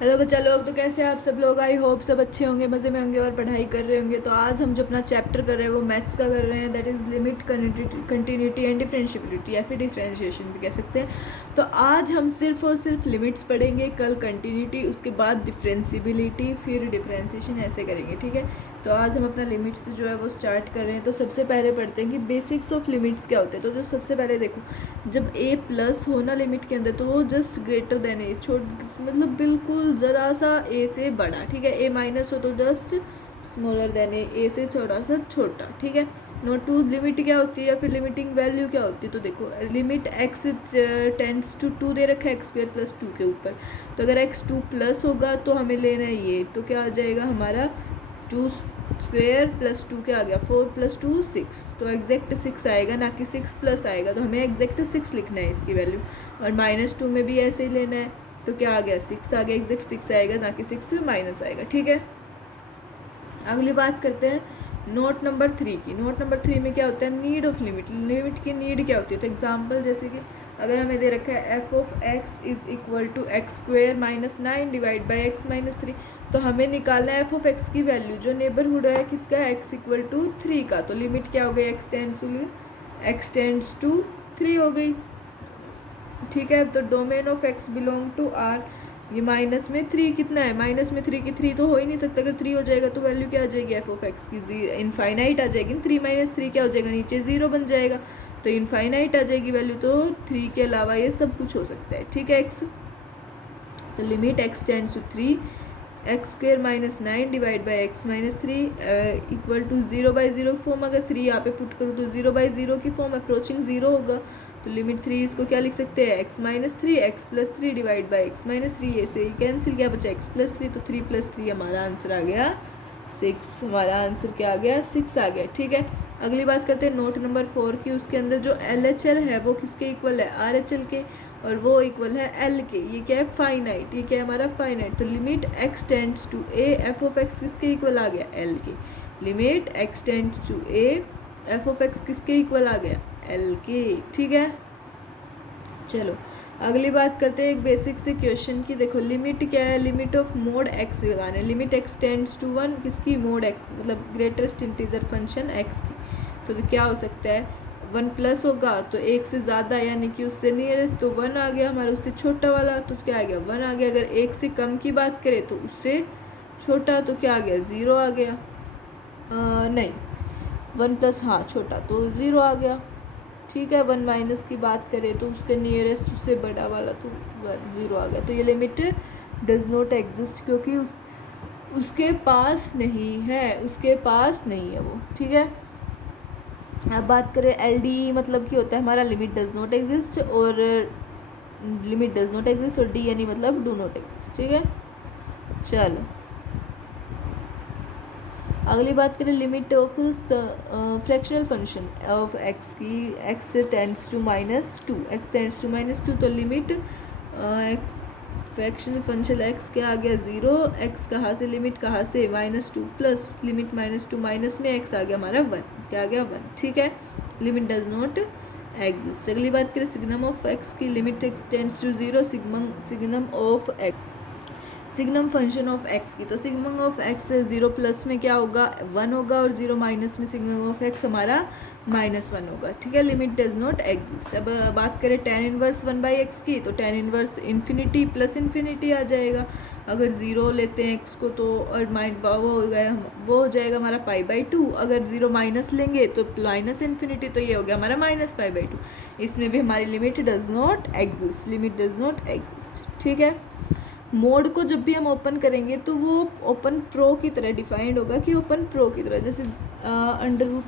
Hello बच्चा लोग, तो कैसे हैं आप सब लोग। आई होप सब अच्छे होंगे, मज़े में होंगे और पढ़ाई कर रहे होंगे। तो आज हम जो अपना चैप्टर कर रहे हैं वो मैथ्स का कर रहे हैं, that is limit, continuity and differentiability, या फिर डिफरेंशिएशन भी कह सकते हैं। तो आज हम सिर्फ और सिर्फ लिमिट्स पढ़ेंगे, कल कंटिन्यूटी, उसके बाद डिफरेंशिबिलिटी, फिर डिफरेंशिएशन, ऐसे करेंगे। ठीक है, तो आज हम अपना लिमिट्स जो है वो स्टार्ट कर रहे हैं। तो सबसे पहले पढ़ते हैं कि बेसिक्स ऑफ लिमिट्स क्या होते हैं। तो जो सबसे पहले देखो, जब ए प्लस हो ना लिमिट के अंदर, तो वो जस्ट ग्रेटर देन ए, मतलब बिल्कुल ज़रा सा ए से बड़ा। ठीक है, ए माइनस हो तो जस्ट स्मॉलर देन ए से थोड़ा सा छोटा। ठीक है, नोट टू लिमिट क्या होती है या फिर लिमिटिंग वैल्यू क्या होती है। तो देखो, लिमिट एक्स टेंड्स टू 2 दे रखा है एक्स स्क्वायर प्लस 2 के ऊपर। तो अगर एक्स 2 प्लस होगा तो हमें लेना है ये, तो क्या आ जाएगा हमारा 2 स्क्वेयर प्लस 2 क्या आ गया, 4 प्लस 2 6। तो एग्जैक्ट 6 आएगा, ना कि 6 प्लस आएगा। तो हमें एग्जैक्ट 6 लिखना है इसकी वैल्यू। और -2 में भी ऐसे ही लेना है। तो क्या आ गया, 6 आ गया, एग्जैक्ट 6 आएगा, ना कि 6 माइनस आएगा। ठीक है, अगली बात करते हैं नोट नंबर 3 की। नोट नंबर 3 में क्या होता है, नीड ऑफ लिमिट। लिमिट की नीड क्या होती है। तो एग्जांपल जैसे कि अगर हमें दे रखा है f of x is equal to x square minus 9 divide by x minus 3। तो हमें निकालना है एफ ऑफ एक्स की वैल्यू जो नेबरहुड है किसका, एक्स इक्वल टू 3 का। तो लिमिट क्या हो गई, एक्स टेंड्स टू 3 हो गई। ठीक है, तो domain of x belong to R. ये माइनस में 3 कितना है, माइनस में 3 की 3 तो हो ही नहीं सकता। अगर 3 हो जाएगा तो वैल्यू क्या आ जाएगी एफ ऑफ एक्स की, इनफाइनाइट आ जाएगी। 3 माइनस 3 क्या हो जाएगा, नीचे 0 बन जाएगा, तो इनफाइनाइट आ जाएगी वैल्यू। तो 3 के अलावा ये सब कुछ हो सकता है। ठीक है, एक्स, तो limit x tends to 3, x square minus 9 divide by x minus 3 equal to 0/0 की फॉर्म। अगर 3 यहाँ पे पुट करूँ तो 0/0 की फॉर्म, अप्रोचिंग 0 होगा। तो लिमिट 3 इसको क्या लिख सकते हैं, x minus 3 x plus 3 divide by x minus 3। ये से ही कैंसिल, क्या बचा एक्स प्लस 3। तो 3 प्लस 3 हमारा आंसर आ गया 6। हमारा आंसर क्या आ गया, 6 आ गया। ठीक है, अगली बात करते हैं नोट नंबर 4 की। उसके अंदर जो LHL है वो किसके इक्वल है, RHL के, और वो इक्वल है L के। ये क्या है, फाइनाइट। ये क्या है हमारा, फाइनाइट। तो limit x tends to a, f of x किसके इक्वल आ गया, L के। Limit x tends to a, f of x किसके इक्वल आ गया, L के। ठीक है, चलो अगली बात करते हैं एक बेसिक से क्वेश्चन की। देखो लिमिट क्या है, लिमिट ऑफ मोड एक्स लगाना है। लिमिट एक्स टेंड्स टू 1 किसकी, मोड एक्स, मतलब ग्रेटेस्ट इंटीजर फंक्शन एक्स की। तो क्या हो सकता है, 1 प्लस होगा तो 1 से ज़्यादा, यानी कि उससे नियरेस्ट, तो 1 आ गया हमारा। उससे छोटा वाला तो क्या आ गया, 1 आ गया। अगर 1 से कम की बात करें तो उससे छोटा, तो क्या आ गया, 0 आ गया। नहीं, 1 प्लस, हाँ छोटा, तो 0 आ गया। ठीक है, 1 माइनस की बात करें तो उसके नियरेस्ट, उससे बड़ा वाला, तो 0 आ गया। तो ये लिमिट डज नॉट एग्जिस्ट, क्योंकि उसके पास नहीं है, उसके पास नहीं है वो। ठीक है, अब बात करें LD, मतलब कि होता है हमारा लिमिट डज नॉट एग्जिस्ट, और लिमिट डज नॉट एग्जिस्ट, और D यानी मतलब डू नॉट एग्जिस्ट। ठीक है, चलो अगली बात करें limit of fractional function of x की। X tends to -2, x tends to -2। तो लिमिट फ्रैक्शनल फंक्शन एक्स क्या आ गया, 0। एक्स कहाँ से, लिमिट कहाँ से, -2 प्लस लिमिट -2 माइनस में एक्स आ गया हमारा 1, क्या आ गया 1। ठीक है, लिमिट डज नॉट एग्जिस्ट। अगली बात करें सिग्नम ऑफ एक्स की। Limit x tends to 0, signum of x, signum function of x की। तो सिग्नम ऑफ एक्स 0 प्लस में क्या होगा, 1 होगा, और 0 माइनस में सिग्नम ऑफ एक्स हमारा -1 होगा। ठीक है, लिमिट डज नॉट एग्जिस्ट। अब बात करें tan इनवर्स 1/x की। तो tan inverse infinity plus infinity आ जाएगा। अगर 0 लेते हैं x को तो, और वो हो जाएगा हमारा π/2। अगर 0 माइनस लेंगे तो माइनस इन्फिनिटी, तो ये हो गया हमारा -π/2। इसमें भी हमारी limit does not exist, limit does not exist. ठीक है, मोड को जब भी हम ओपन करेंगे तो वो ओपन प्रो की तरह डिफाइंड होगा, कि ओपन प्रो की तरह, जैसे अंडर रूट,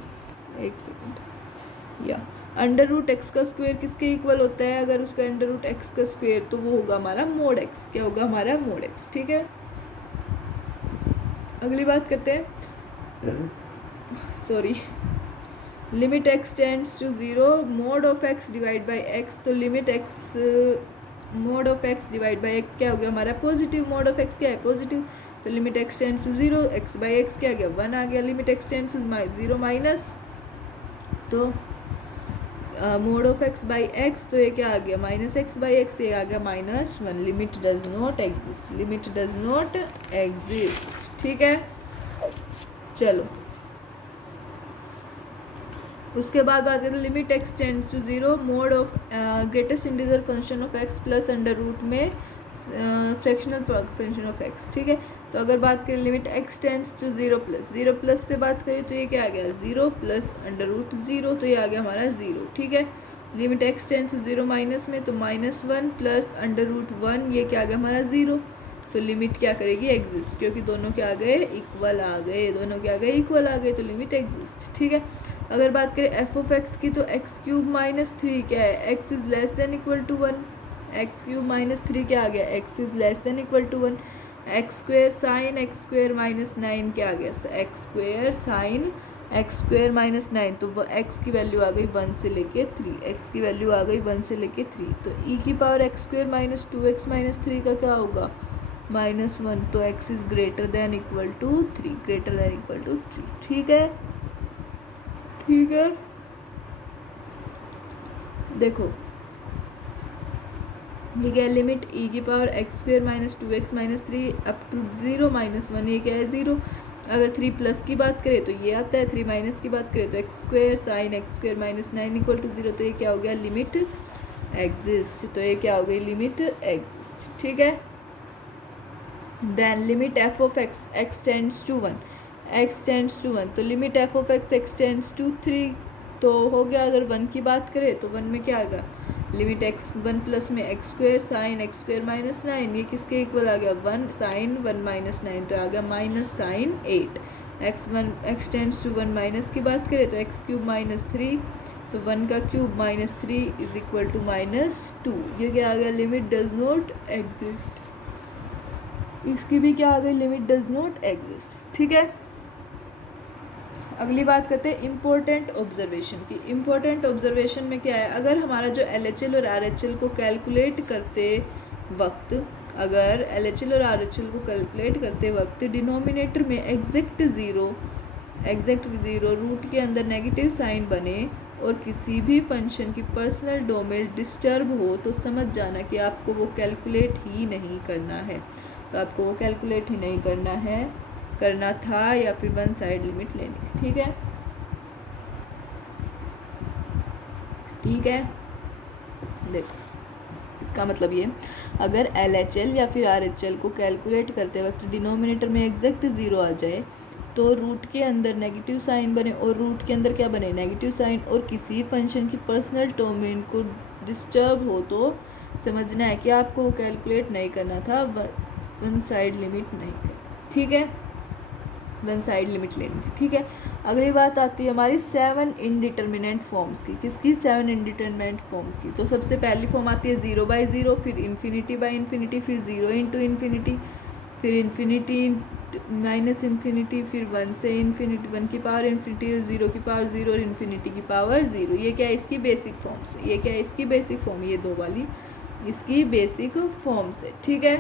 एक सेकेंड, या अंडर रूट एक्स का स्क्वायर किसके इक्वल होता है, अगर उसका अंडर रूट एक्स का स्क्वायर, तो वो होगा हमारा मोड एक्स। क्या होगा हमारा, मोड एक्स। ठीक है, अगली बात करते हैं, sorry, limit x tends to 0, mod of x divide by x. तो limit x, mod of x divide by x क्या हो गया हमारा, पॉजिटिव। मोड ऑफ एक्स क्या है, पॉजिटिव। तो limit x tends to 0, x by x क्या आ गया, 1 आ गया। Limit x tends to 0 minus, तो mod of x by x, तो ये क्या आ गया माइनस एक्स बाई एक्स, ये आ गया -1। Limit does not exist, limit does not exist. ठीक है, चलो उसके बाद बात करते हैं limit x tends to 0 mod of greatest integer function of x plus under root में फ्रैक्शनल फंक्शन ऑफ एक्स। ठीक है, तो अगर बात करें limit x tends to 0 plus पे बात करें तो ये क्या आ गया 0 प्लस अंडर रूट 0, तो ये आ गया हमारा 0। ठीक है, limit x tends to 0 minus में तो -1 प्लस अंडर रूट 1, ये क्या आ गया हमारा 0। तो लिमिट क्या करेगी एग्जिस्ट, क्योंकि दोनों क्या आ गए इक्वल आ गए, दोनों क्या आ गए इक्वल आ गए, तो लिमिट एग्जिस्ट। ठीक है, अगर बात करें एफ ऑफ एक्स की तो x³ - 3 क्या है, x is less than equal to 1, x³ - 3 क्या आ गया x is less than equal to 1। x² sign x² - 9 क्या आ गया x² साइन x² - 9, तो x की वैल्यू आ गई 1 से लेके 3, x की वैल्यू आ गई 1 से लेके 3, तो e⁻x² - 2x - 3 का क्या होगा -1, तो x is greater than equal to 3, greater than equal to 3। ठीक है, ठीक है, देखो ये क्या है limit e⁻x² - 2x - 3 up to 0 -1, ये क्या है 0। अगर 3 प्लस की बात करें तो ये आता है, 3 माइनस की बात करें तो x² sign x² - 9 equal to 0, तो ये क्या हो गया लिमिट एग्जिस्ट, तो ये क्या हो गई लिमिट एग्जिस्ट। ठीक है, then limit f of x x tends to 1, x tends to 1, तो limit f of x x tends to 3, तो हो गया। अगर 1 की बात करें तो 1 में क्या आ गया लिमिट x1 प्लस में x² साइन x² - 9, ये किसके इक्वल आ गया 1 साइन 1 - 9, तो आ गया minus sign 8। x tends to 1 minus की बात करें तो x³ - 3, तो 1 का क्यूब -3 इज इक्वल टू -2, ये क्या आ गया लिमिट डज नॉट एग्जिस्ट, इसकी भी क्या आ गई लिमिट डज नॉट एग्जिस्ट। ठीक है, अगली बात करते हैं इम्पोर्टेंट ऑब्जर्वेशन की। इम्पोर्टेंट ऑब्जर्वेशन में क्या है, अगर हमारा जो LHL और RHL को कैलकुलेट करते वक्त, अगर LHL और RHL को कैलकुलेट करते वक्त डिनोमिनेटर में एग्जैक्ट ज़ीरो रूट के अंदर नेगेटिव साइन बने और किसी भी फंक्शन की पर्सनल डोमेन डिस्टर्ब हो, तो समझ जाना कि आपको वो कैलकुलेट ही नहीं करना है, तो आपको वो कैलकुलेट ही नहीं करना था या फिर वन साइड लिमिट लेनी थी। ठीक है, ठीक है, देखो इसका मतलब ये, अगर LHL या फिर RHL को कैलकुलेट करते वक्त डिनोमिनेटर में एग्जैक्ट ज़ीरो आ जाए, तो रूट के अंदर नेगेटिव साइन बने और रूट के अंदर क्या बने नेगेटिव साइन, और किसी फंक्शन की पर्सनल डोमेन को डिस्टर्ब हो, तो समझना है कि आपको वो कैलकुलेट नहीं करना था, वन साइड लिमिट नहीं करनी। ठीक है, वन साइड लिमिट लेनी थी। ठीक है, अगली बात आती है हमारी 7 इनडिटर्मिनेंट फॉर्म्स की। किसकी 7 इनडिटर्मिनेंट फॉर्म की, तो सबसे पहली फॉर्म आती है 0/0, फिर ∞/∞, फिर 0 × ∞, फिर ∞ फिर 1 से ∞, 1 की पावर ∞, और 0 की पावर 0 और ∞ की पावर 0। ये क्या है इसकी बेसिक फॉर्म्स है, ये क्या है इसकी बेसिक फॉर्म, ये दो वाली इसकी बेसिक फॉर्म्स है। ठीक है,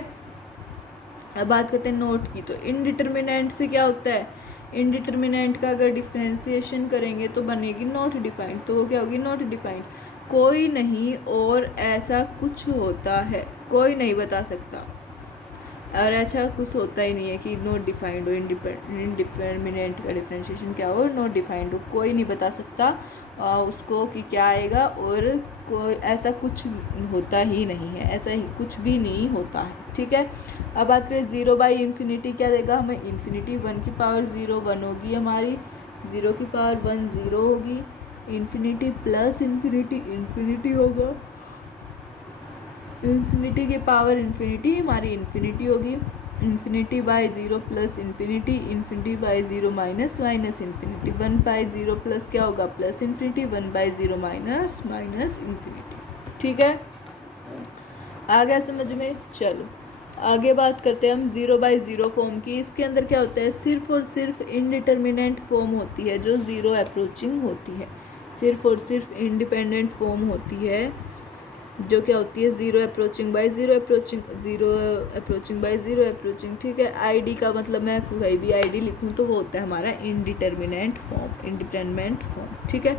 अब बात करते हैं नोट की। तो इनडिटर्मिनेंट से क्या होता है, इनडिटर्मिनेंट का अगर डिफ्रेंसिएशन करेंगे तो बनेगी नॉट डिफाइंड, तो वो क्या होगी नॉट डिफाइंड, कोई नहीं और ऐसा कुछ होता है, कोई नहीं बता सकता, और ऐसा कुछ होता ही नहीं है कि नॉट डिफाइंड हो, इनडिटर्मिनेंट का डिफ्रेंसिएशन क्या हो नॉट डिफाइंड हो, कोई नहीं बता सकता उसको कि क्या आएगा, और कोई ऐसा कुछ होता ही नहीं है, ऐसा ही कुछ भी नहीं होता है। ठीक है, अब बात करें 0/∞, क्या देगा हमें इन्फिनिटी, 1 की पावर 0 1 होगी हमारी, 0 की पावर 1 0 होगी, इन्फिनिटी प्लस इन्फिनिटी होगा, इन्फिनिटी की पावर इन्फिनिटी हमारी इन्फिनिटी होगी, ∞/0 plus infinity, ∞/0 minus infinity, 1/0 plus क्या होगा प्लस इन्फिनिटी, 1/0 माइनस इन्फिनिटी। ठीक है, आ गया समझ में। चलो आगे बात करते हैं हम 0/0 फॉर्म की। इसके अंदर क्या होता है, सिर्फ और सिर्फ इनडिटर्मिनेंट फॉर्म होती है जो ज़ीरो अप्रोचिंग होती है, सिर्फ और सिर्फ इंडिपेंडेंट फॉर्म होती है जो क्या होती है 0 approaching by 0 approaching, 0 approaching by 0 approaching. ठीक है, ID का मतलब मैं कोई भी ID लिखूँ तो वो होता है हमारा इंडिटर्मिनेंट फॉर्म, इंडिपेंडेंट फॉर्म। ठीक है,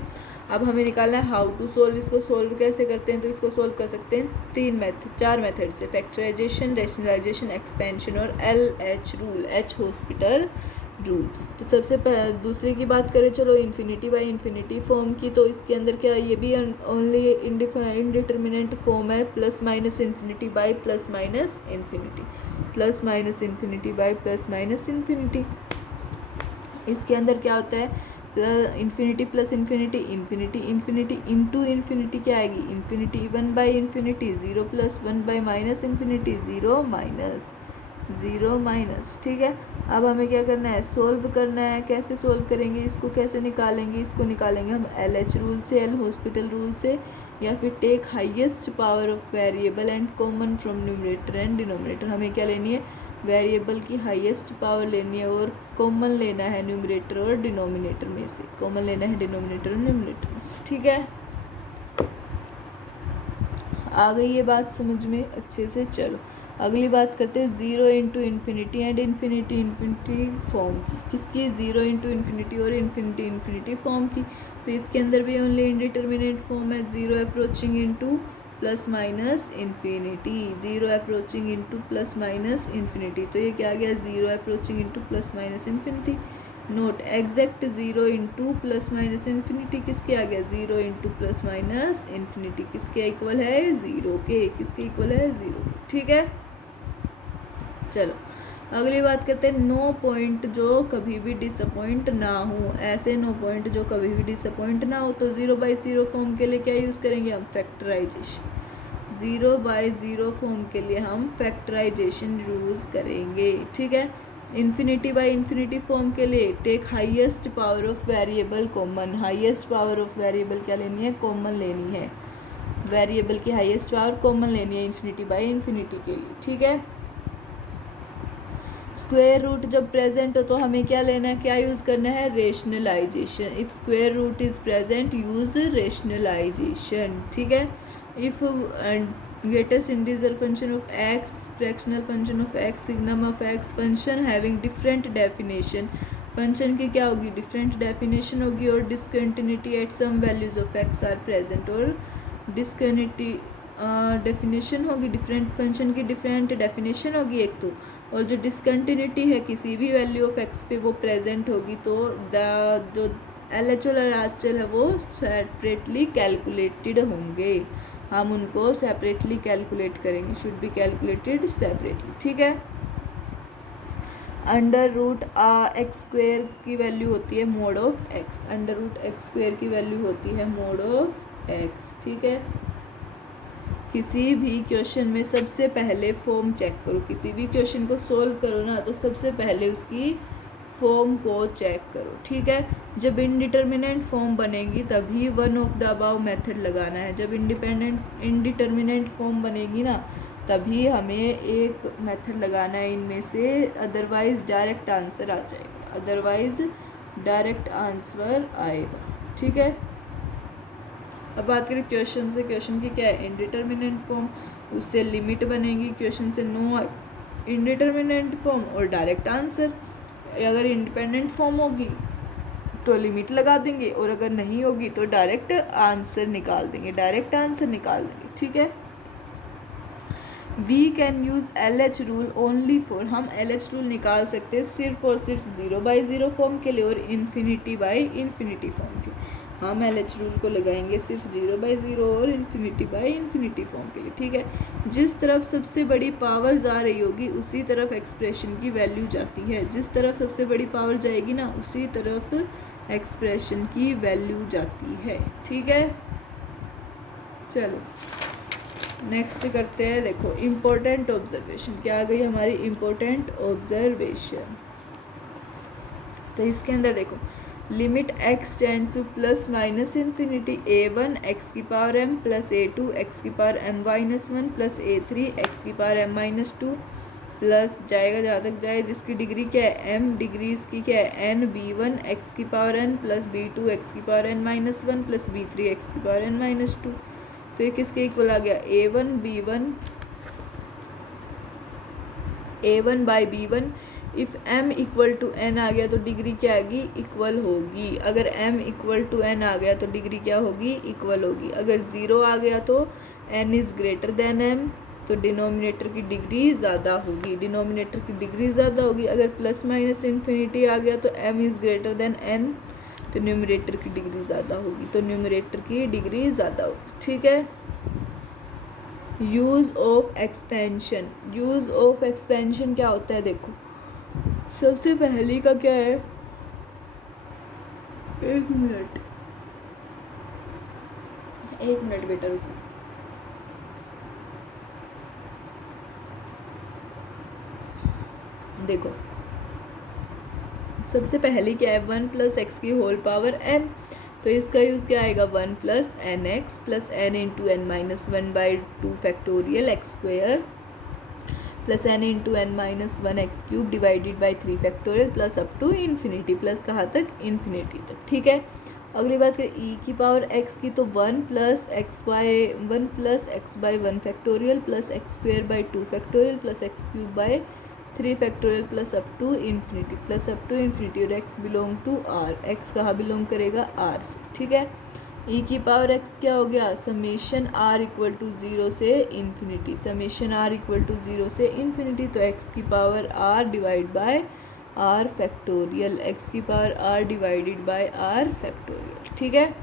अब हमें निकालना है हाउ टू सोल्व। इसको सोल्व कैसे करते हैं, तो इसको सोल्व कर सकते हैं 4 मेथड से, फैक्टराइजेशन, रैशनलाइजेशन, एक्सपेंशन और LH rule, H hospital rule. तो सबसे दूसरे की बात करें, चलो इन्फिनिटी बाई इन्फिनिटी फॉर्म की, तो इसके अंदर क्या, ये भी ओनली इनडिटरमिनेंट फॉर्म है, plus minus infinity by plus minus infinity, plus minus infinity by plus minus infinity. इसके अंदर क्या होता है, infinity plus infinity, infinity infinity into infinity क्या आएगी, infinity 1 by infinity, 0 plus 1 by minus infinity, 0 minus. ठीक है, अब हमें क्या करना है, सोल्व करना है। कैसे सोल्व करेंगे, इसको कैसे निकालेंगे, इसको निकालेंगे हम LH रूल से, L हॉस्पिटल रूल से, या फिर take highest power of variable and common from numerator and denominator. हमें क्या लेनी है, वेरिएबल की हाईएस्ट पावर लेनी है और कॉमन लेना है न्यूमरेटर और डिनोमिनेटर में से, कॉमन लेना है डिनोमिनेटर और न्यूमरेटर में से। ठीक है, आ गई ये बात समझ में अच्छे से। चलो अगली बात करते हैं 0 into infinity and infinity form की। किसकी, 0 इंटू इन्फिनिटी और इन्फिनिटी फॉर्म की। तो इसके अंदर भी ओनली इंडिटरमिनेट फॉर्म है, 0 approaching into plus minus infinity, 0 approaching into plus minus infinity. तो ये क्या आ गया, 0 approaching into plus minus infinity. Note, exact 0 into plus minus infinity किसके आ गया, 0 इंटू प्लस माइनस इन्फिनिटी किसके इक्वल है, 0 के। किसके इक्वल है, 0 के। ठीक है, चलो अगली बात करते हैं, नो पॉइंट जो कभी भी डिसअपॉइंट ना हो। ऐसे नो पॉइंट जो कभी भी डिसअपॉइंट ना हो, तो 0/0 फॉर्म के लिए क्या यूज़ करेंगे हम, फैक्टराइजेशन। 0/0 फॉर्म के लिए हम फैक्टराइजेशन यूज़ करेंगे। ठीक है, इन्फिनिटी बाई इन्फिनिटी फॉर्म के लिए take highest power of variable common. Highest power of variable क्या लेनी है, कॉमन लेनी है। वेरिएबल की हाईएस्ट पावर कॉमन लेनी है इन्फिनिटी बाई इन्फिनिटी के लिए। ठीक है, स्क्वायर रूट जब प्रेजेंट हो तो हमें क्या लेना है, क्या यूज़ करना है, rationalisation. If square root is present use rationalisation. ठीक है, if greatest integer function of x, fractional function of x, signum of x, function having different definition, function की क्या होगी, डिफरेंट डेफिनेशन होगी, और discontinuity at some values of x are present, और discontinuity definition होगी, different function की different definition होगी एक तो, और जो डिसकंटिन्यूटी है किसी भी वैल्यू ऑफ एक्स पे वो प्रेजेंट होगी। तो जो LHL और RHL है वो सेपरेटली कैलकुलेटेड होंगे, हम उनको सेपरेटली कैलकुलेट करेंगे, शुड बी कैलकुलेटेड सेपरेटली। ठीक है, अंडर रूट एक्स स्क्वेयर की वैल्यू होती है mod of x, under root x square की वैल्यू होती है मोड ऑफ एक्स। ठीक है, किसी भी क्वेश्चन में सबसे पहले फॉर्म चेक करो, किसी भी क्वेश्चन को सोल्व करो ना तो सबसे पहले उसकी फॉर्म को चेक करो। ठीक है, जब इनडिटर्मिनेंट फॉर्म बनेगी तभी one of the above method लगाना है। जब इनडिटर्मिनेंट फॉर्म बनेगी ना तभी हमें एक मेथड लगाना है इनमें से, अदरवाइज डायरेक्ट आंसर आ जाएगा, अदरवाइज डायरेक्ट आंसर आएगा। ठीक है, अब बात करें क्वेश्चन से, क्वेश्चन की क्या है, इनडिटर्मिनेंट फॉर्म, उससे लिमिट बनेगी, क्वेश्चन से नो इनडिटर्मिनेंट फॉर्म और डायरेक्ट आंसर। अगर इंडिपेंडेंट फॉर्म होगी तो लिमिट लगा देंगे, और अगर नहीं होगी तो डायरेक्ट आंसर निकाल देंगे, डायरेक्ट आंसर निकाल देंगे। ठीक है, we can use LH rule only for, हम LH रूल निकाल सकते हैं सिर्फ और सिर्फ 0/0 फॉर्म के लिए और इन्फिनिटी बाई इन्फिनिटी फॉर्म के। हम LH रूल को लगाएंगे सिर्फ 0/0 और इन्फिनिटी बाई इन्फिनिटी फॉर्म के लिए। ठीक है, जिस तरफ सबसे बड़ी पावर जा रही होगी उसी तरफ एक्सप्रेशन की वैल्यू जाती है, जिस तरफ सबसे बड़ी पावर जाएगी ना उसी तरफ एक्सप्रेशन की वैल्यू जाती है। ठीक है, चलो नेक्स्ट करते हैं। देखो इम्पोर्टेंट ऑब्जर्वेशन, क्या आ गई हमारी इम्पोर्टेंट ऑब्जर्वेशन। तो इसके अंदर देखो, limit x tends two plus minus infinity a1 x की power m plus a2 x की power m-1 plus a3 x की पावर m-2 प्लस जाएगा जहाँ तक जाए, जिसकी डिग्री क्या है m, डिग्री इसकी क्या है n, b1 x की power n plus b2 x की power n-1 plus b3 x की पावर n-2। तो ये किसके इक्वल आ गया, a1 by b1 if m equal to n आ गया तो डिग्री क्या आएगी, इक्वल होगी। अगर m इक्वल टू n आ गया तो डिग्री क्या होगी, इक्वल होगी। अगर 0 आ गया तो n is greater then m, तो डिनोमिनेटर की डिग्री ज़्यादा होगी, डिनोमिनेटर की डिग्री ज़्यादा होगी। अगर प्लस माइनस इन्फिनिटी आ गया तो m is greater then n, तो न्यूमरेटर की डिग्री ज़्यादा होगी, तो न्यूमरेटर की डिग्री ज़्यादा होगी। ठीक है। Use of expansion, use of expansion क्या होता है, देखो सबसे पहली का क्या है, एक मिनट बेटा रुको। देखो सबसे पहले क्या है, 1 प्लस एक्स की होल पावर n, तो इसका यूज़ क्या आएगा, 1 plus n x plus n into n minus 1/2 factorial x square plus n into n minus 1 x cube divided by 3 factorial plus up to infinity, plus कहाँ तक, infinity तक। ठीक है। अगली बात करें ई की पावर एक्स की, तो 1 plus x by 1 factorial plus x square by 2 factorial plus x cube by 3 factorial plus up to infinity, और x belong to R, x कहाँ बिलोंग करेगा, आर से। ठीक है। ई की पावर एक्स क्या हो गया, समेशन आर इक्वल टू 0 से infinity, summation r equal to 0 से इन्फिनिटी, तो एक्स की power r divide by r factorial, x की power r divided by r factorial. ठीक है।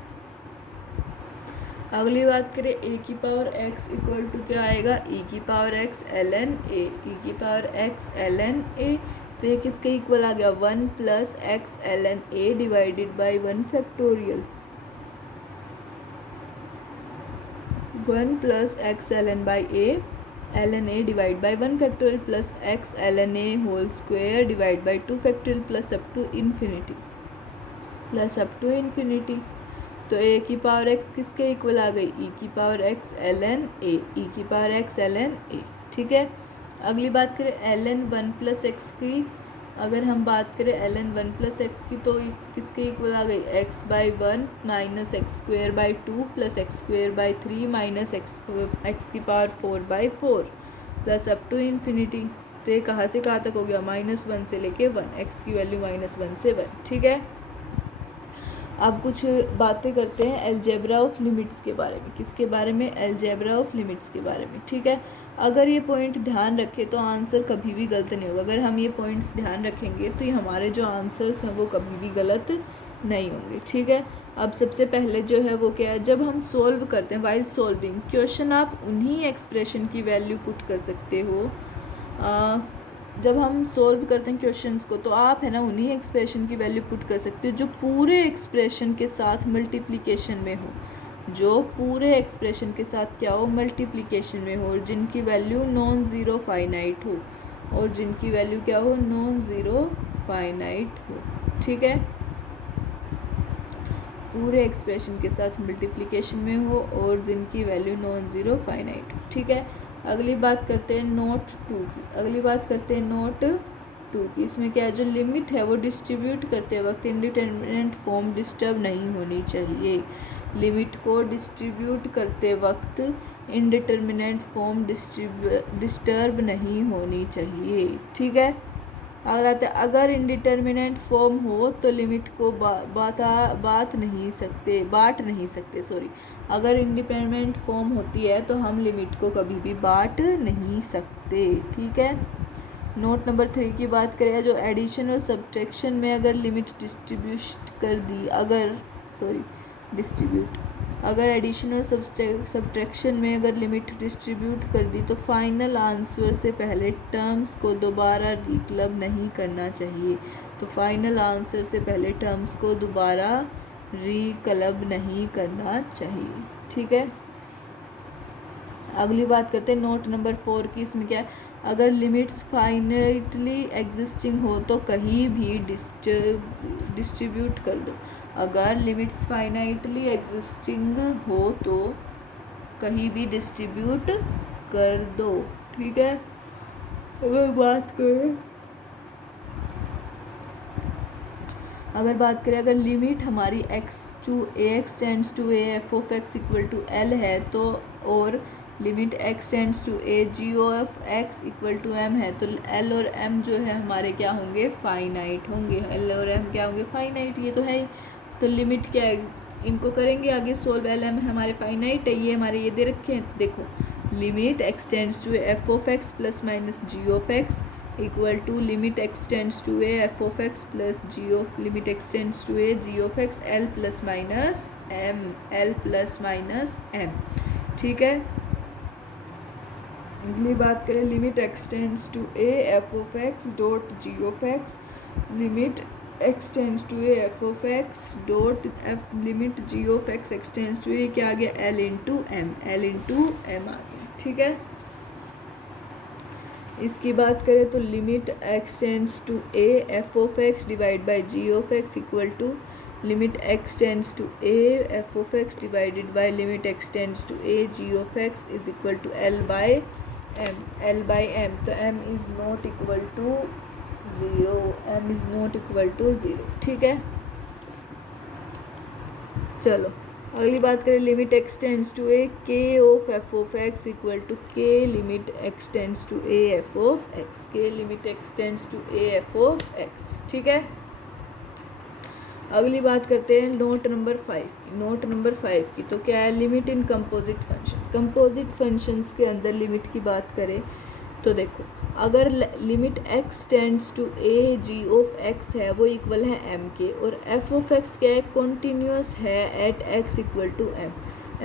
अगली बात करें ए की पावर एक्स इक्वल टू क्या आएगा, ई की power x l n a, e की power x l n a, तो ये किसके इक्वल आ गया, 1 plus x l n a divided by 1 factorial, 1 plus x l n by l n a divide by 1 factorial plus x l n a whole square divide by 2 factorial plus up to infinity, तो a की power x किसके equal आ गई, ई की power x l n a, e की power x l n a. ठीक है। अगली बात करें एल एन 1 प्लस एक्स की, अगर हम बात करें एल एन 1 प्लस एक्स की, तो किसके इक्वल आ गई, x by 1 minus x square by 2 plus x square by 3 minus x की power 4/4 plus up to infinity, तो ये कहाँ से कहाँ तक हो गया, -1 से लेके 1, एक्स की वैल्यू -1 से 1। ठीक है। अब कुछ बातें करते हैं अलजेब्रा ऑफ लिमिट्स के बारे में, किसके बारे में, अलजेब्रा ऑफ लिमिट्स के बारे में। ठीक है। अगर ये पॉइंट ध्यान रखें तो आंसर कभी भी गलत नहीं होगा, अगर हम ये पॉइंट्स ध्यान रखेंगे तो ये हमारे जो आंसर्स हैं वो कभी भी गलत नहीं होंगे। ठीक है। अब सबसे पहले जो है वो क्या है, जब हम सोल्व करते हैं, वाइल सोल्विंग क्वेश्चन, आप उन्हीं एक्सप्रेशन की वैल्यू पुट कर सकते हो, जब हम सोल्व करते हैं क्वेश्चंस को तो आप है ना उन्हीं एक्सप्रेशन की वैल्यू पुट कर सकते हो जो पूरे एक्सप्रेशन के साथ मल्टीप्लिकेशन में हो, जो पूरे एक्सप्रेशन के साथ क्या हो, मल्टीप्लिकेशन में हो, और जिनकी वैल्यू नॉन ज़ीरो फाइनाइट हो, और जिनकी वैल्यू क्या हो, नॉन ज़ीरो फाइनाइट हो। ठीक है। पूरे एक्सप्रेशन के साथ मल्टीप्लिकेशन में हो और जिनकी वैल्यू नॉन ज़ीरो फाइनाइट हो। ठीक है। अगली बात करते हैं नोट 2 की, अगली बात करते हैं नोट 2 की। इसमें क्या है, जो लिमिट है वो डिस्ट्रीब्यूट करते वक्त इंडिटरमिनेंट फॉर्म डिस्टर्ब नहीं होनी चाहिए, लिमिट को डिस्ट्रीब्यूट करते वक्त इंडिटरमिनेंट फॉर्म डिस्टर्ब नहीं होनी चाहिए। ठीक है। अगला आता है, अगर इंडिटरमिनेंट फॉर्म हो तो लिमिट को बांट नहीं सकते सॉरी, अगर इंडिपेंडेंट फॉर्म होती है तो हम लिमिट को कभी भी बांट नहीं सकते। ठीक है। नोट नंबर 3 की बात करें, जो एडिशन और सब्ट्रैक्शन में अगर लिमिट अगर एडिशन और सब्ट्रैक्शन में अगर लिमिट डिस्ट्रीब्यूट कर दी तो फाइनल आंसर से पहले टर्म्स को दोबारा रिक्लब नहीं करना चाहिए, तो फाइनल आंसर से पहले टर्म्स को दोबारा रिक्लब नहीं करना चाहिए। ठीक है। अगली बात करते हैं नोट नंबर 4 की। इसमें क्या है, अगर लिमिट्स फाइनाइटली एग्जिस्टिंग हो तो कहीं भी डिस्ट्रीब्यूट कर दो, अगर लिमिट्स फाइनाइटली एग्जिस्टिंग हो तो कहीं भी डिस्ट्रीब्यूट कर दो। ठीक है। अगर बात करें अगर लिमिट हमारी x to ax tends to a f of x equal to l है तो, और limit x tends to a g of x equal to m है, तो l और m जो है हमारे क्या होंगे, फाइनाइट होंगे। l और m क्या होंगे, फाइनाइट, ये तो है ही। तो लिमिट क्या है, इनको करेंगे आगे सोल्व। l m हमारे फाइनाइट है, ये हमारे ये दे रखे हैं, देखो limit x tends to f of x plus minus g of x equal to limit x tends to a f of x plus g of limit x tends to a g of x l plus minus m, ठीक है। अगली बात करें, limit x tends to a f of x dot g of x, limit x tends to a f of x dot f limit g of x tends to a क्या आ गया, l into m आ गया, ठीक है। इसकी बात करें तो limit x tends to a f of x divide by g of x equal to limit x tends to a f of x divided by limit x tends to a g of x is equal to l by m, तो m is not equal to 0, ठीक है। चलो अगली बात करें, limit x tends to a k of f of x equal to k limit x tends to a f of x, k limit x tends to a f of x, ठीक है। अगली बात करते हैं नोट नंबर 5 की, तो क्या है, limit in composite function. Composite functions के अंदर लिमिट की बात करें तो देखो, अगर limit x tends to a g of x है वो इक्वल है m के, और f ऑफ x क्या है, कॉन्टीन्यूअस है at x equal to m।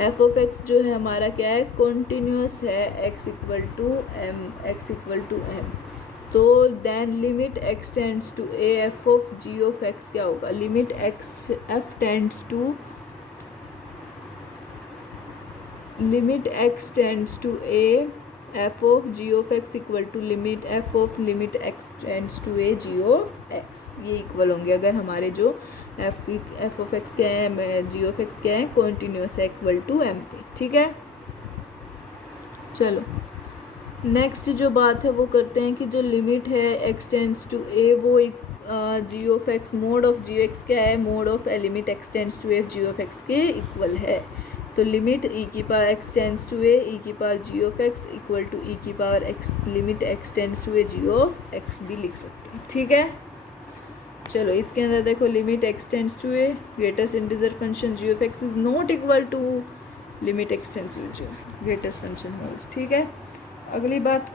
f of x जो है हमारा क्या है, कॉन्टीन्यूअस है x इक्वल टू m, तो then limit x tends to a f of g of x क्या होगा, limit f tends to a f of g of x equal to limit f of limit x tends to a g of x, ये equal होंगे अगर हमारे जो f of x क्या है, g of x क्या है, कॉन्टीन्यूअस है इक्वल टू m पे, ठीक है। चलो नेक्स्ट जो बात है वो करते हैं कि जो लिमिट है x टेंड्स टू a वो g of x mod of g x क्या है, mod of limit x tends to a g of x के इक्वल है, तो लिमिट e की power x tends to a e की power g of x equal to e की power x limit x tends to a g of x भी लिख सकते हैं, ठीक है। चलो इसके अंदर देखो, limit x tends to a greatest integer function g of x is not equal to limit x tends to g greatest function whole, ठीक है। अगली बात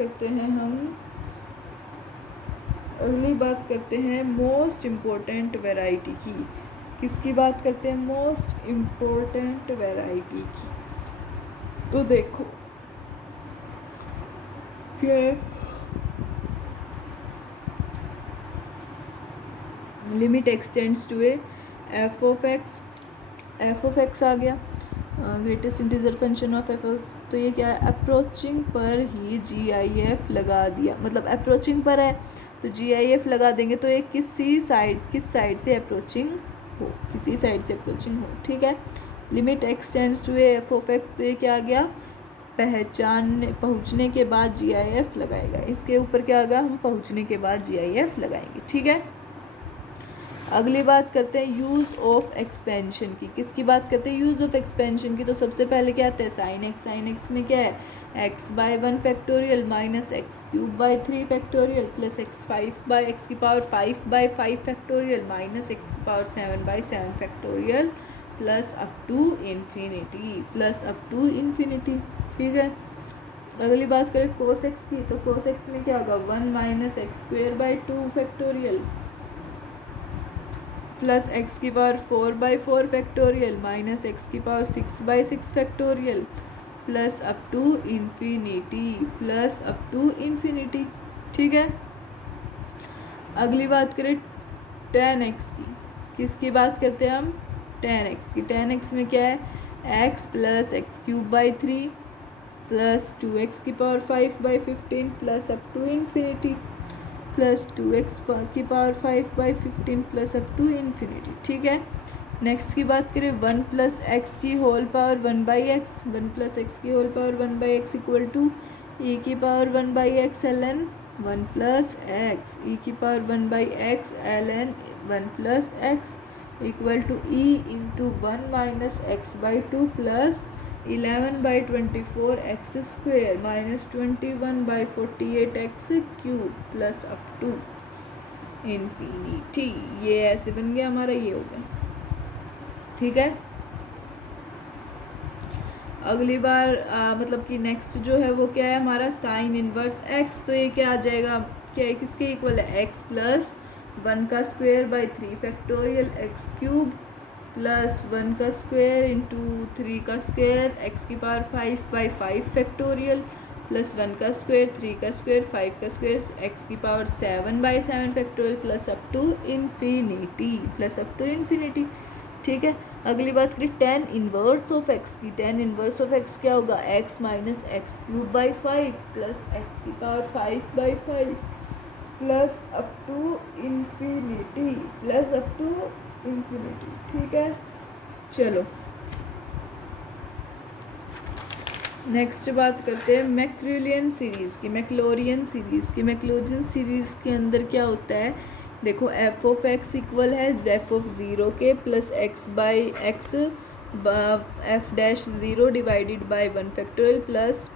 करते हैं मोस्ट इम्पोर्टेंट वैरायटी की। किसकी बात करते हैं, मोस्ट इम्पोर्टेंट वैरायटी की। तो देखो क्या limit x tends to a f of x आ गया, greatest integer function of f of x, तो ये क्या है, अप्रोचिंग पर ही GIF लगा दिया, मतलब अप्रोचिंग पर है तो GIF लगा देंगे, तो ये किस साइड से अप्रोचिंग हो, ठीक है। Limit x tends to a f of x, तो ये क्या आ गया, पहुँचने के बाद GIF लगाएगा, इसके ऊपर क्या आएगा, हम पहुँचने के बाद GIF लगाएंगे, ठीक है। अगली बात करते हैं यूज़ ऑफ एक्सपेंशन की। किसकी बात करते हैं, यूज़ ऑफ एक्सपेंशन की। तो सबसे पहले क्या आता है, साइन एक्स में क्या है, x by 1 factorial minus x cube by 3 factorial plus x की power 5 by 5 factorial minus x की power 7 by 7 factorial plus up to infinity, ठीक है। अगली बात करें कोस एक्स की, तो कोस एक्स में क्या होगा, 1 minus x square by 2 factorial plus x की power 4 by 4 factorial minus x की power 6 by 6 factorial plus up to infinity, ठीक है। अगली बात करें tan x की। किसकी बात करते हैं हम, tan x की। tan x में क्या है, x plus x cube by 3 plus 2x की power 5 by 15 plus up to infinity plus 2x की power 5 by 15 plus up to infinity, ठीक है। नेक्स्ट की बात करें 1 प्लस एक्स की whole power 1 by x, 1 plus x की whole power 1 by x equal to e की power 1 by x ln 1 plus x, e की power 1 by x ln 1 plus x equal to e into 1 minus x by 2 plus 11/24 x square minus 21/48 x cube plus up to infinity. ये ऐसे बन गया हमारा, ये हो गया। ठीक है, अगली बार मतलब कि नेक्स्ट जो है वो क्या है हमारा साइन इनवर्स एक्स। तो ये क्या आ जाएगा, क्या है किसके इक्वल है, एक्स प्लस 1 का square by 3 factorial x cube plus 1 का स्क्वायर इंटू 3 का स्क्वायर एक्स की पावर 5 बाई 5 फैक्टोरियल प्लस 1 का स्क्वायर 3 का स्क्वायर 5 का स्क्वायर एक्स की power 7 by 7 factorial plus up to infinity, plus up to infinity. ठीक है, अगली बात करें टेन इनवर्स ऑफ एक्स की। टेन इनवर्स ऑफ एक्स क्या होगा, x minus x cube by 5 plus x की power 5 by 5 plus up to infinity, plus up to infinity. ठीक है, चलो नेक्स्ट बात करते हैं मैक्लोरियन सीरीज़ की। मैक्लोरियन सीरीज़ की, मैक्लोरियन सीरीज़ के अंदर क्या होता है, देखो एफ ऑफ एक्स इक्वल है एफ ऑफ ज़ीरो के plus x by x f dash zero divided by 1 factorial plus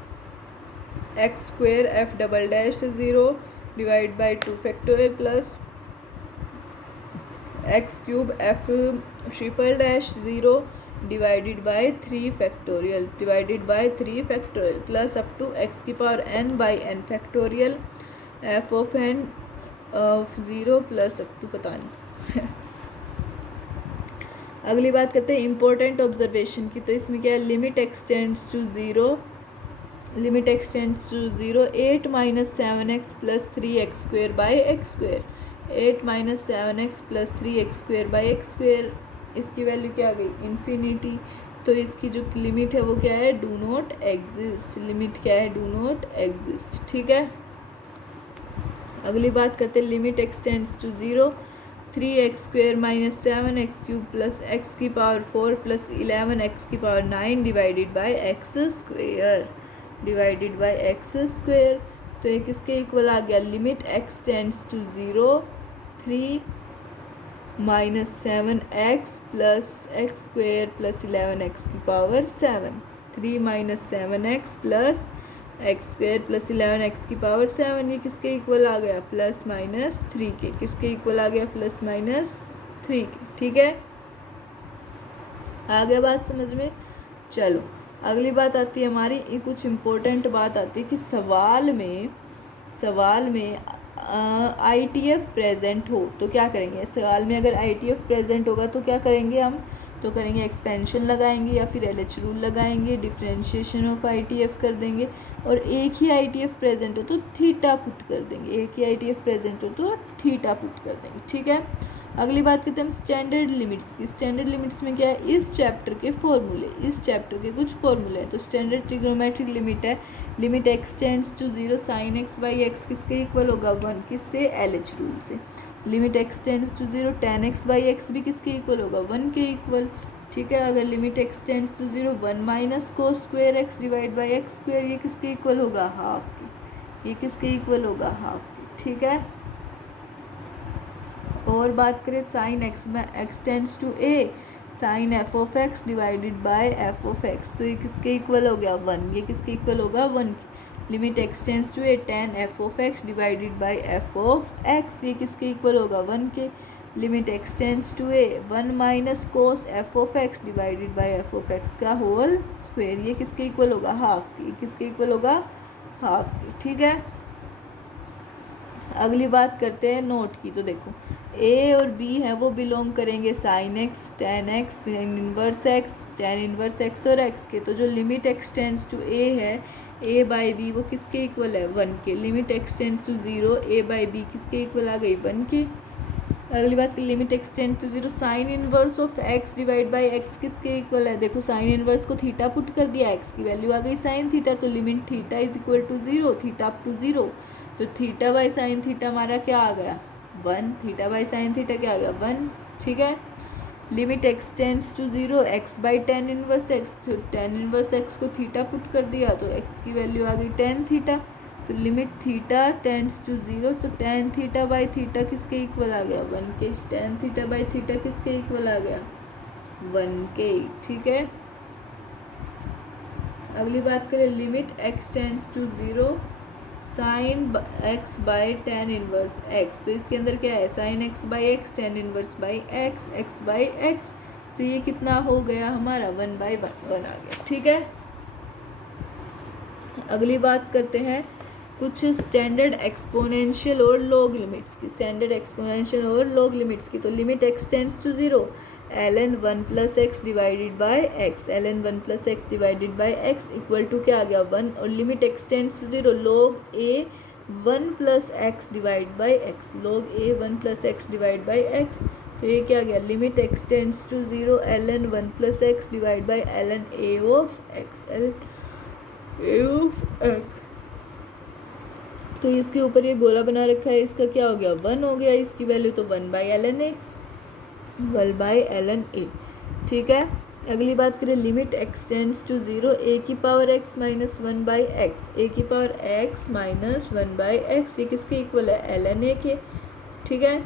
x square f double dash zero divide by 2 factorial plus x cube f triple dash zero divided by 3 factorial plus up to x की power n by n factorial f of n of zero plus up to पता नहीं। अगली बात करते हैं important observation की। तो इसमें क्या है, limit x tends to zero 8 minus 7x plus 3x square by x square 8 minus 7x plus 3x square by x square, इसकी वैल्यू क्या आ गई, इन्फिनिटी। तो इसकी जो लिमिट है वो क्या है, डू नॉट एग्जिस्ट। लिमिट क्या है, डू नॉट एग्जिस्ट। ठीक है, अगली बात करते हैं limit x tends to zero 3x square minus 7x cube plus x की पावर 4 प्लस 11x की power 9 divided by x square. तो ये किसके इक्वल आ गया, limit x tends to zero 3 minus 7x plus x square plus 11x की power 7, 3 minus 7x plus x square plus 11x की power 7, ये किसके इक्वल आ गया, प्लस माइनस 3 के। किसके इक्वल आ गया, प्लस माइनस 3 के। ठीक है, आ गया बात समझ में। चलो अगली बात आती है हमारी, ये कुछ इम्पोर्टेंट बात आती है कि सवाल में ITF प्रेजेंट हो तो क्या करेंगे। सवाल में अगर ITF प्रेजेंट होगा तो क्या करेंगे हम, तो करेंगे एक्सपेंशन लगाएंगे या फिर LH रूल लगाएंगे, डिफ्रेंशिएशन ऑफ ITF कर देंगे, और एक ही ITF प्रेजेंट हो तो थीटा पुट कर देंगे, एक ही ITF प्रेजेंट हो तो थीटा पुट कर देंगे। ठीक है, अगली बात करते हैं हम स्टैंडर्ड लिमिट्स की। स्टैंडर्ड लिमिट्स में क्या है, इस चैप्टर के कुछ फॉर्मूले हैं। तो स्टैंडर्ड ट्रिग्नोमेट्रिक लिमिट है, limit x tends to zero sine x by x किसके इक्वल होगा, 1, किससे, LH रूल से। Limit x tends to zero tan x by x भी किसके इक्वल होगा, 1 के इक्वल। ठीक है, अगर limit x tends to zero 1 minus cos square x divide by x square, ये किसके इक्वल होगा, हाफ की। ये किसके इक्वल होगा, हाफ की। ठीक है, और बात करें साइन एक्स में x tends to a sine f of x divided by f of x, तो ये किसके इक्वल हो गया, 1। ये किसके इक्वल होगा, 1। Limit x tends to a tan f of x divided by f of x, ये किसके इक्वल होगा, 1 के। Limit x tends to a 1 minus cos f of x divided by f of x का होल स्क्वेयर, ये किसके equal होगा, half की। किसके इक्वल होगा, हाफ की। ठीक है, अगली बात करते हैं नोट की। तो देखो ए और बी है वो बिलोंग करेंगे sine x ten x sine inverse x ten inverse x और एक्स के। तो जो लिमिट एक्सटेंड्स टू ए है ए बाई बी वो किसके इक्वल है, 1 के। Limit x tends to zero a by b किसके इक्वल आ गई, 1 के। अगली बात limit x tend to zero sine inverse of x divide by x किसके इक्वल है, देखो साइन इनवर्स को थीटा पुट कर दिया, एक्स की वैल्यू आ गई साइन थीटा, तो limit theta is equal to zero theta up to zero, तो थीटा बाई साइन थीटा हमारा क्या आ गया, 1। थीटा बाई साइन थीटा क्या आ गया, 1। ठीक है, limit x tends to zero x by tan inverse x, तो टेन इनवर्स एक्स को थीटा पुट कर दिया तो एक्स की वैल्यू आ गई टेन थीटा, तो limit theta tends to zero, तो टेन थीटा बाई थीटा किसके इक्वल आ गया, 1 के। टेन थीटा बाई थीटा किसके इक्वल आ गया, 1 के। ठीक है, अगली बात करें limit x tends to 0 sine x by tan inverse x. तो इसके अंदर क्या है, sign x by x, tan inverse by x, x by x. तो ये कितना हो गया हमारा 1/1 आ गया। ठीक है, अगली बात करते हैं कुछ स्टैंडर्ड एक्सपोनेंशियल और लॉग लिमिट्स की। स्टैंडर्ड एक्सपोनेंशियल और लॉग लिमिट्स की। तो limit x tends to 0 ln 1 plus x divided by x, ln 1 plus x divided by x equal to क्या आ गया 1। और limit x tends to 0 log a 1 plus x divide by x, log a 1 plus x divide by x. तो ये क्या आ गया, limit x tends to 0 ln 1 plus x divide by ln a of x, ln a of x. तो इसके ऊपर ये गोला बना रखा है, इसका क्या हो गया 1 हो गया, इसकी वैल्यू तो 1/ln a, 1/ln a। ठीक है, अगली बात करें limit x tends to 0 a की power x minus 1/x, a की पावर x माइनस 1/x। ये किसके इक्वल है, ln a के। ठीक है,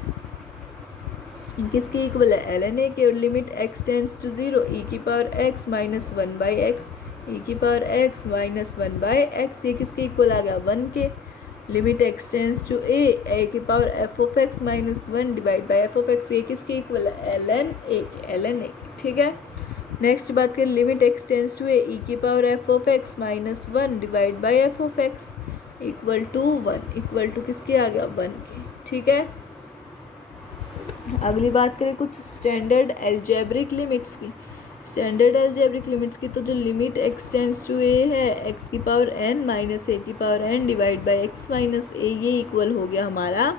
किसके इक्वल है, ln a के। और limit x tends to 0 e की power x minus 1/x, e की पावर x माइनस 1/x। ये किसके इक्वल आ गया 1 के। Limit x tends to a की power f of x minus 1 divide by f of x। ये किसके इक्वल है, ln a के, ln a के। ठीक है, नेक्स्ट बात करें limit x tends to a e की power f of x minus 1 divide by f of x equal to 1, equal to किसके आ गया 1 के। ठीक है, अगली बात करें कुछ स्टैंडर्ड एल्जेब्रिक लिमिट्स की। स्टैंडर्ड एल्जेब्रिक लिमिट्स की। तो जो limit x tends to a है x की पावर n माइनस a की power n divide by x minus a, ये इक्वल हो गया हमारा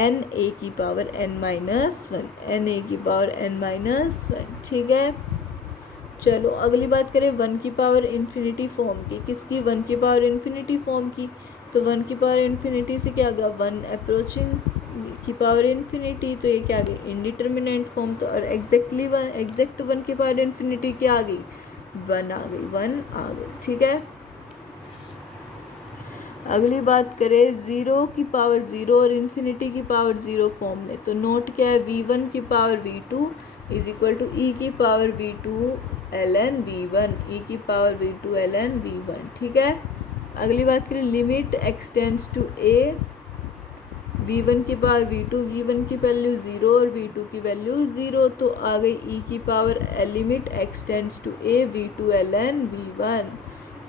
n a की power n minus 1, n a की पावर n माइनस 1। ठीक है, चलो अगली बात करें 1 की पावर इन्फिनिटी फॉर्म की। किसकी, 1 की पावर इन्फिनिटी फॉर्म की। तो 1 की पावर इन्फिनिटी से क्या गया 1 अप्रोचिंग की पावर इन्फिनिटी। तो ये क्या आ गई इंडिटर्मिनेंट फॉर्म। तो और एग्जैक्ट 1 की पावर इन्फिनिटी क्या आ गई 1 आ गई, 1 आ गई। ठीक है, अगली बात करें 0 की पावर 0 और इन्फिनिटी की पावर 0 फॉर्म में। तो नोट क्या है, v1 की power v2 is equal to e की power v2 ln v1, e की पावर v2 ln v1। ठीक है, अगली बात करें limit x tends to a v1 की पावर v2, v1 की वैल्यू 0 और v2 की वैल्यू 0। तो आ गई e की power limit x tends to a v2 ln v1,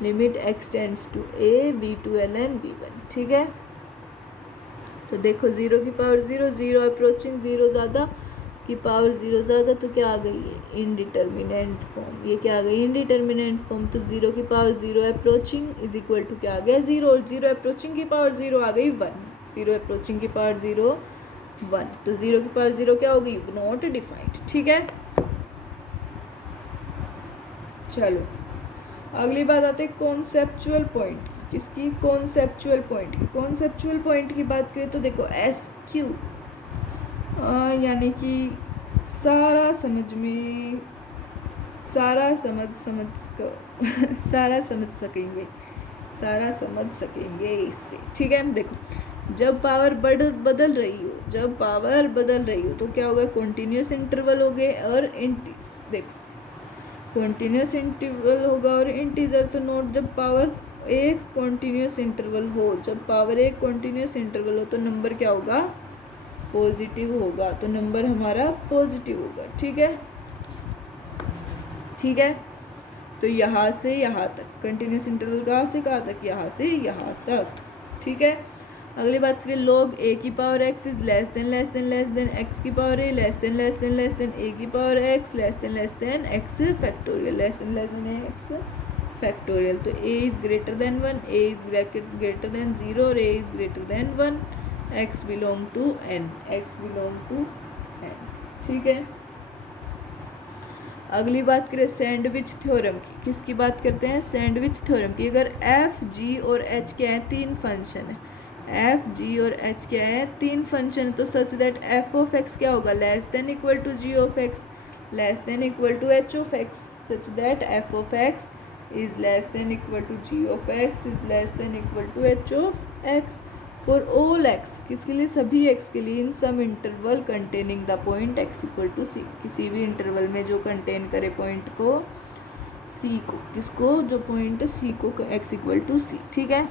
limit x tends to a v2 ln v1। ठीक है, तो देखो 0 की पावर 0, 0 अप्रोचिंग 0 ज़्यादा की पावर 0 ज़्यादा। तो क्या आ गई है इनडिटर्मिनेंट फॉर्म। ये क्या आ गई इनडिटर्मिनेंट फॉर्म। तो 0 की power 0 approaching is equal to क्या आ गया 0, और 0 अप्रोचिंग की पावर 0 आ गई 1, 0 अप्रोचिंग की पावर 0 1। तो 0 की पावर 0 क्या हो गई नॉट डिफाइंड। ठीक है, चलो अगली बात आते हैं कॉन्सेप्चुअल पॉइंट की। किसकी, कॉन्सेप्चुअल पॉइंट की। कॉन्सेप्चुअल पॉइंट की बात करें तो देखो SQ यानी कि सारा समझ में सारा समझ सारा समझ सकेंगे, सारा समझ सकेंगे इससे। ठीक है, देखो जब पावर बदल रही हो, जब पावर बदल रही हो तो क्या होगा कॉन्टीन्यूस इंटरवल हो गए और देखो कॉन्टीन्यूस इंटरवल होगा और इंटीजर। तो नोट जब पावर एक कॉन्टीन्यूस इंटरवल हो, जब पावर एक कॉन्टीन्यूस इंटरवल हो तो नंबर क्या होगा पॉजिटिव होगा। तो नंबर हमारा पॉजिटिव होगा। ठीक है, ठीक है, तो यहाँ से यहाँ तक कंटिन्यूस इंटरवल कहाँ से कहाँ तक, यहाँ से यहाँ तक। ठीक है, अगली बात करें log a की power x is less than x की power a less than a की power x less than x factorial, less than x factorial. तो a is greater than 1, a is greater than 0 और a is greater than 1, x belong to n, x belong to n। ठीक है, अगली बात करें sandwich theorem की। किसकी बात करते हैं सैंडविच थ्योरम की। अगर f g और h क्या है, तीन फंक्शन है, f g और h क्या है, तीन फंक्शन है। तो such that f of x क्या होगा less than equal to g of x less than equal to h of x, such that f of x is less than equal to g of x is less than equal to h of x for all x, किसके लिए सभी x के लिए, in some interval containing the point x equal to c, किसी भी interval में जो contain करे पॉइंट को सी को, किसको, जो पॉइंट सी को x इक्वल टू सी, ठीक है।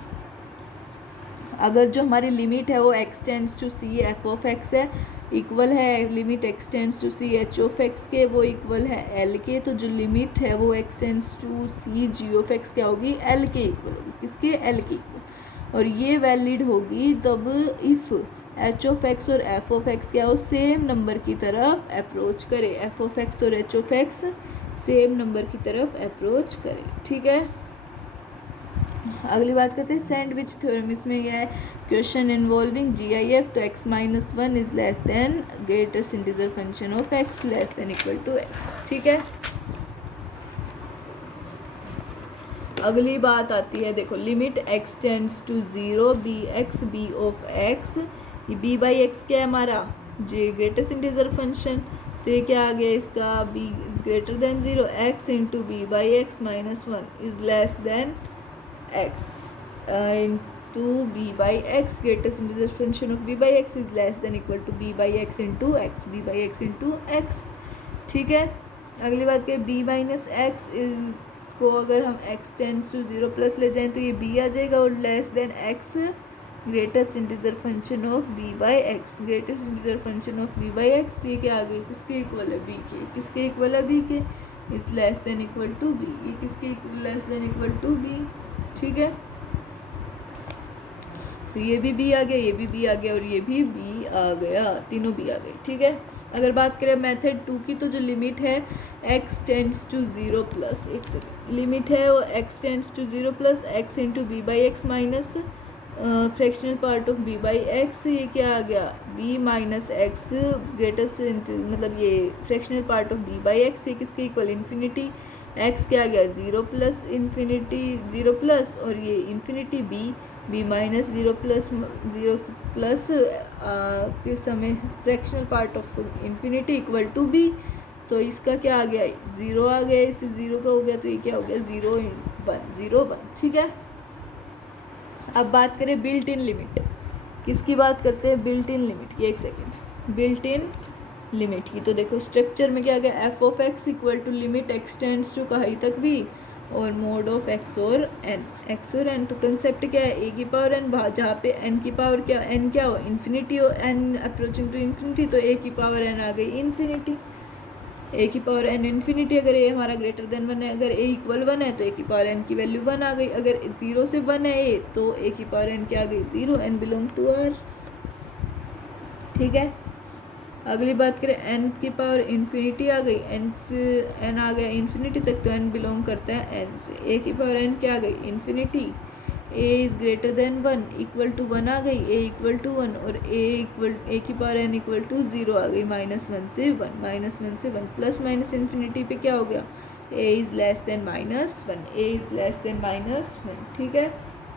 अगर जो हमारी लिमिट है वो x tends to c f of x है, इक्वल है limit x tends to c h of x के, वो इक्वल है l के, तो जो लिमिट है वो x tends to c g of x क्या होगी, l के इक्वल होगी, किसके, l के इक्वल। और ये वैलिड होगी तब इफ़ एच ऑफ एक्स और एफ ऑफ एक्स क्या हो, सेम नंबर की तरफ अप्रोच करे, एफ ऑफ एक्स और H of x same number की तरफ अप्रोच करे, ठीक है। अगली बात करते हैं सैंडविच थ्योरम। इसमें क्या है, क्वेश्चन इन्वॉल्विंग GIF, तो x minus one is less than greatest integer function of x less than equal to x, ठीक है। अगली बात आती है, देखो limit x tends to 0 bx b of x, ये b बाई एक्स क्या है हमारा, j ग्रेटेस्ट इंटीजर फंक्शन, तो ये क्या आ गया इसका, b is greater than 0, x into b by x minus one is less than x into b by x, greatest integer function of b by x is less than equal to b by x into x, b by x into x, ठीक है। अगली बात करें b minus x को अगर हम x tends to 0 plus ले जाएं तो ये b आ जाएगा, और less than x greatest integer function of b by x, greatest integer function of b by x, ये क्या आ गई, किसके इक्वल है, b के, किसके इक्वल है, b के, is less than equal to b, ये किसके less than equal to b, ठीक है। तो ये भी b आ गया, ये भी b आ गया, और ये भी b आ गया, तीनों b आ गए, ठीक है। अगर बात करें मेथड 2 की, तो जो लिमिट है x टेंड्स टू 0 प्लस, एक सेकेंड, लिमिट है वो x tends to 0 plus x into b by x minus fractional part of b by x, ये क्या आ गया, b माइनस एक्स ग्रेटेस्ट, मतलब ये fractional part of b by x, ये किसके इक्वल, इन्फिनिटी, x क्या आ गया 0 प्लस इन्फिनिटी 0 प्लस, और ये इन्फिनिटी b माइनस 0 प्लस किस समय fractional part of infinity equal to b, तो इसका क्या आ गया, 0 आ गया, इससे 0 का हो गया, तो ये क्या हो गया 0 1, ठीक है। अब बात करें बिल्ट इन लिमिट, किसकी बात करते हैं, बिल्ट इन लिमिट की, एक सेकेंड, बिल्ट इन लिमिट की, तो देखो स्ट्रक्चर में क्या आ गया, f of x equal to limit x tends to कहीं तक भी, और मोड ऑफ एक्स और एन, तो कंसेप्ट क्या है, ए की पावर एन, जहाँ पे एन की पावर क्या, एन क्या हो, इन्फिनिटी हो, एन अप्रोचिंग टू इन्फिनिटी, तो ए की पावर एन आ गई इन्फिनिटी, ए की पावर एन इन्फिनिटी, अगर ए हमारा ग्रेटर देन 1 है, अगर ए इक्वल 1 है तो ए की पावर एन की वैल्यू 1 आ गई, अगर 0 से 1 है ए, तो ए की पावर एन क्या आ गई 0, एन बिलोंग टू आर, ठीक है। अगली बात करें एन की पावर इन्फिनिटी आ गई, एन से एन आ गया इन्फिनिटी तक, तो एन बिलोंग करता है एन से, ए की पावर एन क्या आ गई infinity, a is greater than 1 equal to 1 आ गई, ए इक्वल टू 1, और ए की पावर एन इक्वल टू 0 आ गई, -1 से 1, -1 से 1, प्लस माइनस इन्फिनिटी पे क्या हो गया, A is less then -1, A is less then -1, ठीक है।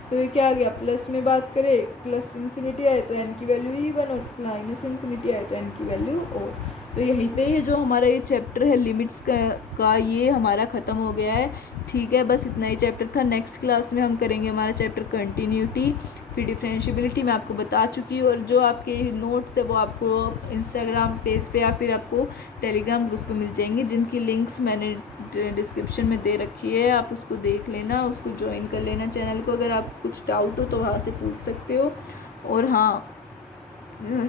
तो ये क्या आ गया, प्लस में बात करें, प्लस इन्फिनिटी आए तो एन की वैल्यू ही 1, और माइनस इन्फिनिटी आए तो एन की वैल्यू ओ। तो यहीं पे ये जो हमारा ये चैप्टर है लिमिट्स का ये हमारा ख़त्म हो गया है, ठीक है। बस इतना ही चैप्टर था। नेक्स्ट क्लास में हम करेंगे हमारा चैप्टर कंटिन्यूटी, फिर डिफरेंशिएबिलिटी मैं आपको बता चुकी हूँ, और जो आपके नोट्स है वो आपको इंस्टाग्राम पेज पे या फिर आपको टेलीग्राम ग्रुप पे मिल जाएंगे, जिनकी लिंक्स मैंने डिस्क्रिप्शन में दे रखी है, आप उसको देख लेना, उसको ज्वाइन कर लेना चैनल को। अगर आप कुछ डाउट हो तो वहाँ से पूछ सकते हो, और हाँ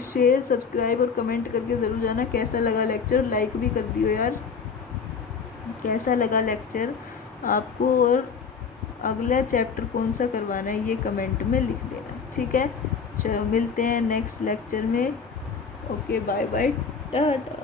शेयर सब्सक्राइब और कमेंट करके ज़रूर जाना कैसा लगा लेक्चर, लाइक भी कर दियो यार, कैसा लगा लेक्चर आपको, और अगला चैप्टर कौन सा करवाना है ये कमेंट में लिख देना, ठीक है। चलो मिलते हैं नेक्स्ट लेक्चर में, ओके बाय बाय टाटा।